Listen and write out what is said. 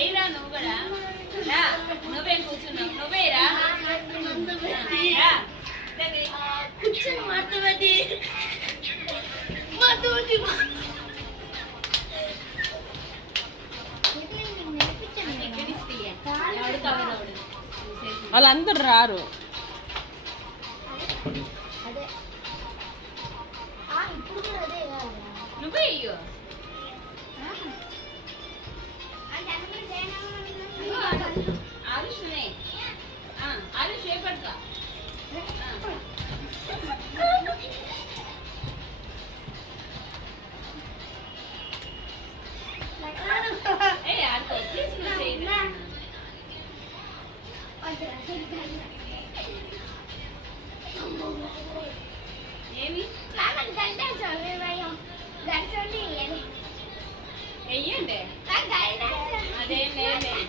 ఏరా నువ్వు కూడా నువ్వేం కూర్చున్నావు నువ్వేరా కూర్చొని మాట్లాడి వాళ్ళందరూ రారు. నువ్వే అయ్యో ఆరుషనే ఆరుష్ చేపడతా ఏ ఆడుకో ఏమి వెయ్యండి అదేం లేదు